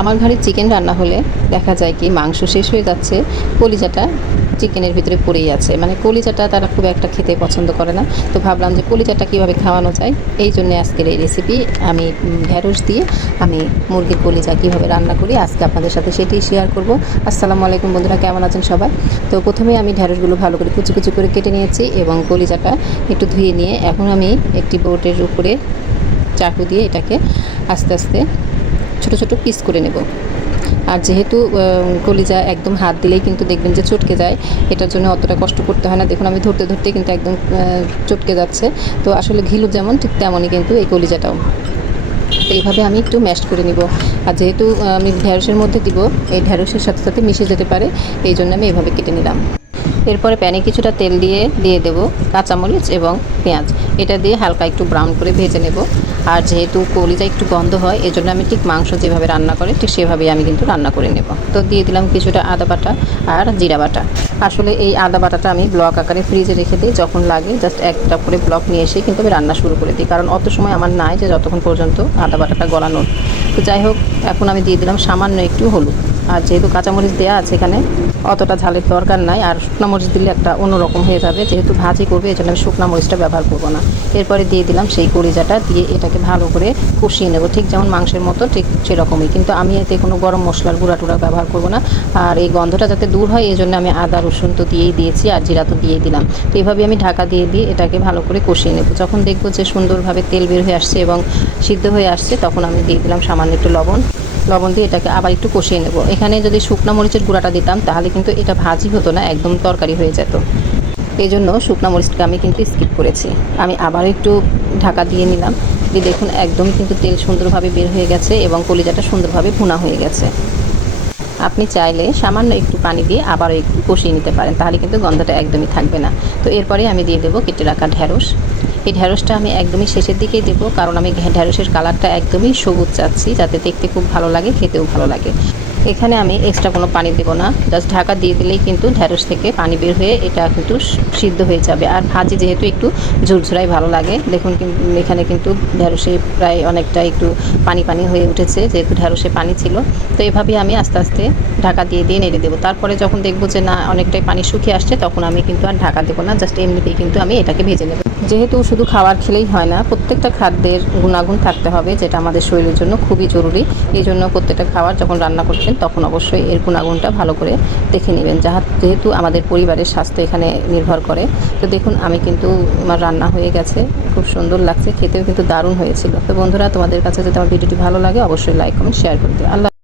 আমার ঘরে চিকেন রান্না হলে দেখা যায় কি মাংস শেষ হয়ে যাচ্ছে, কলিজাটা চিকেনের ভিতরে পড়েই আছে। মানে কলিজাটা তারা খুব একটা খেতে পছন্দ করে না। তো ভাবলাম যে কলিজাটা কীভাবে খাওয়ানো যায়, এই জন্য আজকের এই রেসিপি আমি ঢেঁড়স দিয়ে আমি মুরগির কলিজা কীভাবে রান্না করি, আজকে আপনাদের সাথে সেটি শেয়ার করব। আসসালামু আলাইকুম বন্ধুরা, কেমন আছেন সবাই? তো প্রথমে আমি ঢেঁড়সগুলো ভালো করে কুচি কুচি করে কেটে নিয়েছি এবং কলিজাটা একটু ধুয়ে নিয়ে, এখন আমি একটি বোটের উপরে চাকু দিয়ে এটাকে আস্তে আস্তে ছোট ছোট পিস করে নেব। আর যেহেতু কলিজা একদম হাত দিলেই কিন্তু দেখবেন যে চটকে যায়, এটার জন্য অতটা কষ্ট করতে হয় না। দেখুন, আমি ধরতে ধরতে কিন্তু একদম চটকে যাচ্ছে। তো আসলে ঘিলু যেমন, ঠিক তেমনই কিন্তু এই কলিজাটাও। তো এইভাবে আমি একটু ম্যাশ করে নিব। আর যেহেতু আমি ঢ্যাঁড়সের মধ্যে দিব, এই ঢ্যাঁড়সের সাথে সাথে মিশে যেতে পারে, এই জন্য আমি এইভাবে কেটে নিলাম। এরপরে প্যানে কিছুটা তেল দিয়ে দিয়ে দেব কাঁচামরিচ এবং পেঁয়াজ। এটা দিয়ে হালকা একটু ব্রাউন করে ভেজে নেব। আর যেহেতু কলিজা একটু গন্ধ হয় এই জন্য আমি ঠিক মাংস যেভাবে রান্না করে, ঠিক সেভাবেই আমি কিন্তু রান্না করে নেব। তো দিয়ে দিলাম কিছুটা আদা বাটা আর জিরা বাটা। আসলে এই আদা বাটাটা আমি ব্লক আকারে ফ্রিজে রেখে দিই, যখন লাগে জাস্ট একটা করে ব্লক নিয়ে এসে কিন্তু আমি রান্না শুরু করে দিই। কারণ অত সময় আমার নাই যে যতক্ষণ পর্যন্ত আদা বাটাটা গলানোর। তো যাই হোক, এখন আমি দিয়ে দিলাম সামান্য একটু হলুদ। আর যেহেতু কাঁচামরিচ দেওয়া আছে এখানে অতটা ঝালের দরকার নাই আর শুকনো মরিচ দিলে একটা অন্যরকম হয়ে যাবে। যেহেতু ভাজি করবে এই জন্য আমি শুকনো মরিচটা ব্যবহার করব না। এরপরে দিয়ে দিলাম সেই কলিজাটা, দিয়ে এটাকে ভালো করে কষিয়ে নেব। ঠিক যেমন মাংসের মতো, ঠিক সেরকমই। কিন্তু আমি এতে কোনো গরম মশলার গুঁড়া টুড়া ব্যবহার করব না। আর এই গন্ধটা যাতে দূর হয় এই জন্য আমি আদা, রসুন তো দিয়েই দিয়েছি আর জিরা তো দিয়ে দিলাম। তো এইভাবে আমি ঢাকা দিয়ে দিয়ে এটাকে ভালো করে কষিয়ে নেব। যখন দেখব যে সুন্দরভাবে তেল বের হয়ে আসছে এবং সিদ্ধ হয়ে আসছে, তখন আমি দিয়ে দিলাম সামান্য একটু লবণ। লবণ দিয়ে এটাকে আবার একটু কষিয়ে নেব। এখানে যদি শুকনো মরিচের গুঁড়াটা দিতাম, তাহলে কিন্তু এটা ভাজি হতো না, একদম তরকারি হয়ে যেত। এই জন্য শুকনো মরিচটাকে আমি কিন্তু স্কিপ করেছি। আমি আবার একটু ঢাকা দিয়ে নিলাম। দিয়ে দেখুন একদম কিন্তু তেল সুন্দরভাবে বের হয়ে গেছে এবং কলিজাটা সুন্দরভাবে ভুনা হয়ে গেছে। আপনি চাইলে সামান্য একটু পানি দিয়ে আবারও একটু কষিয়ে নিতে পারেন, তাহলে কিন্তু গন্ধটা একদমই থাকবে না। তো এরপরে আমি দিয়ে দেবো কেটে রাখা ঢ্যাঁড়স এই ঢ্যাঁড়সটা আমি একদমই শেষের দিকেই দেবো, কারণ আমি ঢ্যাঁড়সের কালারটা একদমই সবুজ চাচ্ছি, যাতে দেখতে খুব ভালো লাগে, খেতেও ভালো লাগে। এখানে আমি এক্সট্রা কোনো পানি দেবো না। জাস্ট ঢাকা দিয়ে দিলেই কিন্তু ঢ্যাঁড়স থেকে পানি বের হয়ে এটা কিন্তু সিদ্ধ হয়ে যাবে। আর ভাজি যেহেতু একটু ঝুরঝুরাই ভালো লাগে, দেখুন এখানে কিন্তু ঢ্যাঁড়সে প্রায় অনেকটা একটু পানি পানি হয়ে উঠেছে, যেহেতু ঢ্যাঁড়সে পানি ছিল। তো এভাবেই আমি আস্তে আস্তে ঢাকা দিয়ে দিয়ে নেড়ে দেবো। তারপরে যখন দেখব যে না, অনেকটাই পানি শুকিয়ে আসছে, তখন আমি কিন্তু আর ঢাকা দেবো না। জাস্ট এমনিতেই কিন্তু আমি এটাকে ভেজে নেব। যেহেতু শুধু খাবার খেলেই হয় না, প্রত্যেকটা খাদ্যের গুণাগুণ থাকতে হবে, যেটা আমাদের শরীরের জন্য খুবই জরুরি। এই জন্য প্রত্যেকটা খাবার যখন রান্না করছেন তখন অবশ্যই এর গুণাগুণটা ভালো করে দেখে নেবেন। যাহা যেহেতু আমাদের পরিবারের স্বাস্থ্য এখানে নির্ভর করে। তো দেখুন, আমি কিন্তু আমার রান্না হয়ে গেছে, খুব সুন্দর লাগছে, খেতেও কিন্তু দারুণ হয়েছিল। তো বন্ধুরা, তোমাদের কাছে যদি আমার ভিডিওটি ভালো লাগে, অবশ্যই লাইক কমেন্ট শেয়ার করে দিও। আল্লাহ